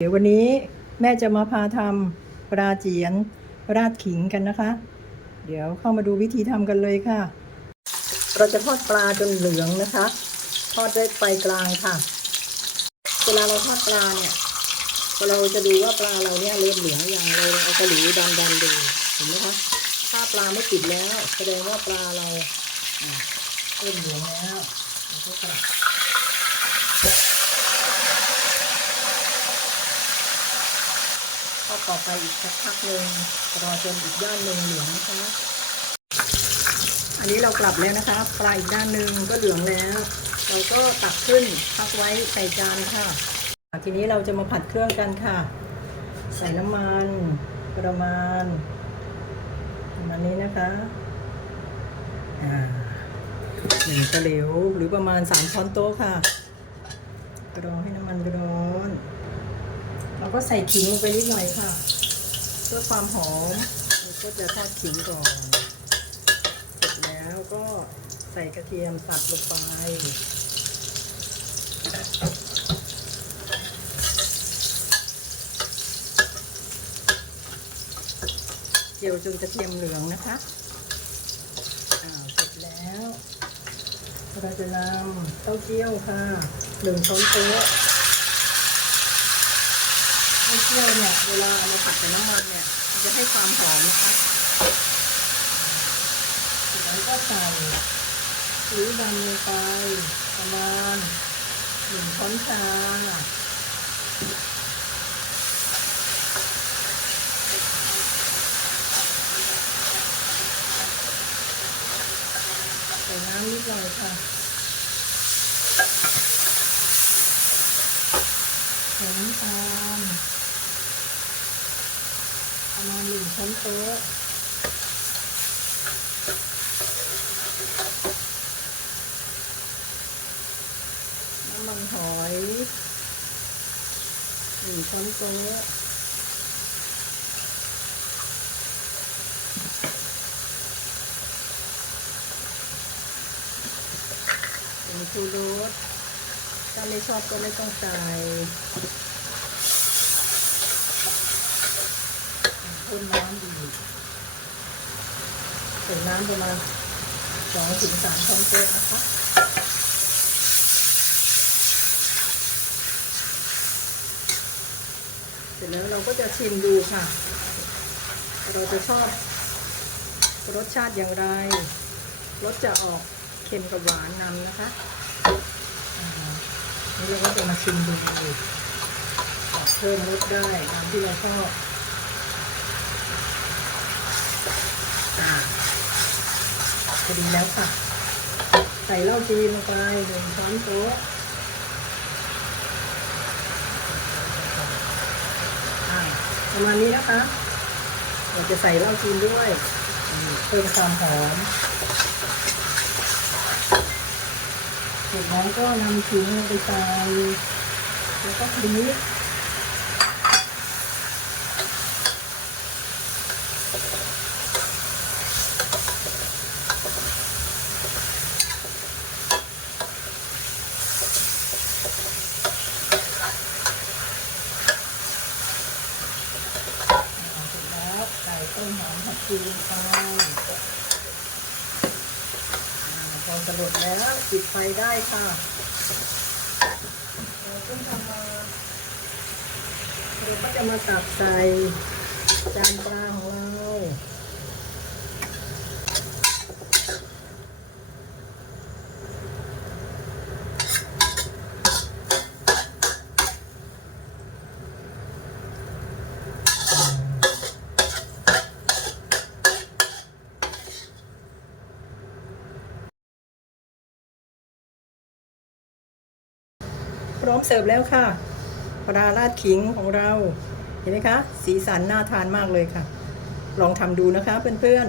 เดี๋ยววันนี้แม่จะมาพาทำปลาเจียนราดขิงกันนะคะ เดี๋ยวเข้ามาดูวิธีทำกันเลยค่ะ เราจะทอดปลาจนเหลืองนะคะ ทอดด้วยไฟกลางค่ะ เวลาเราทอดปลาเนี่ยเราจะดูว่าปลาเราเนี่ยเริ่มเหลืองอยังเราเอากระหลีดันดันดูเห็นไหมคะถ้าปลาไม่ติดแล้วแสดงว่าปลาเราเริ่มเหลืองแล้วเราก็กลับ ต่อไปอีกสักพักหนึ่งรอจนอีกด้านหนึ่งเหลืองนะคะ อันนี้เรากลับแล้วนะคะ ปลาอีกด้านหนึ่งก็เหลืองแล้ว เราก็ตักขึ้นพักไว้ใส่จานค่ะ ทีนี้เราจะมาผัดเครื่องกันค่ะ ใส่น้ำมันประมาณประมาณนี้นะคะอ่าหนึ่งตะหลิวหรือประมาณสามช้อนโต๊ะค่ะกรอให้น้ำมันร้อน ก็ใส่ขิงลงไปนิดหน่อยค่ะ เพื่อความหอมเราก็จะทอดขิงก่อน เสร็จแล้วก็ใส่กระเทียมสับลงไปเจียวจนกระเทียมเหลืองนะคะอ่าเสร็จแล้วเราจะนำเต้าเจี้ยวค่ะหนึ่งช้อนโต๊ะ เต้าเจี้ยวเนี่ยเวลาเราผัดกับน้ำมันเนี่ยมันจะให้ความหอมนะคะจากนั้นก็ใส่หรือดำลงไปประมาณหนึ่งช้อนชาใส่น้ำนิดหน่อยค่ะใส่น้ำตาล ประมาณหนึ่งช้อนโต๊ะน้ำมันหอยหนึ่งช้อนโต๊ะเป็นชูรสถ้าไม่ชอบก็ไม่ต้องใส่ พิ่มน้ำอีกใส่น้ำประมาณสองถึงสามช้อนโต๊ะนะคะเสร็จแล้วเราก็จะชิมดูค่ะ เราจะชอบรสชาติอย่างไร รสจะออกเค็มกับหวานนำนะคะนี่เราก็จะมาชิมดูเพิ่มรสได้ตามที่เราชอบ อ่า พอดีแล้วค่ะ ใส่เหล้าจีนลงไปหนึ่งช้อนโต๊ะประมาณนี้นะคะ เราจะใส่เหล้าจีนด้วยเพิ่มความหอมเสร็จแล้วก็นำขิงลงไปใส่แล้วก็พริก เสร็จแล้วใส่ต้น หอมผักชีลงไปอ่าพอสลดแล้วปิดไฟได้ค่ะเราก็จะมาเราก็จะมาตักใส่จานปลาของเรา พร้อมเสิร์ฟแล้วค่ะปลาราดขิงของเรา เห็นไหมคะ สีสันน่าทานมากเลยค่ะ ลองทำดูนะคะเพื่อนๆ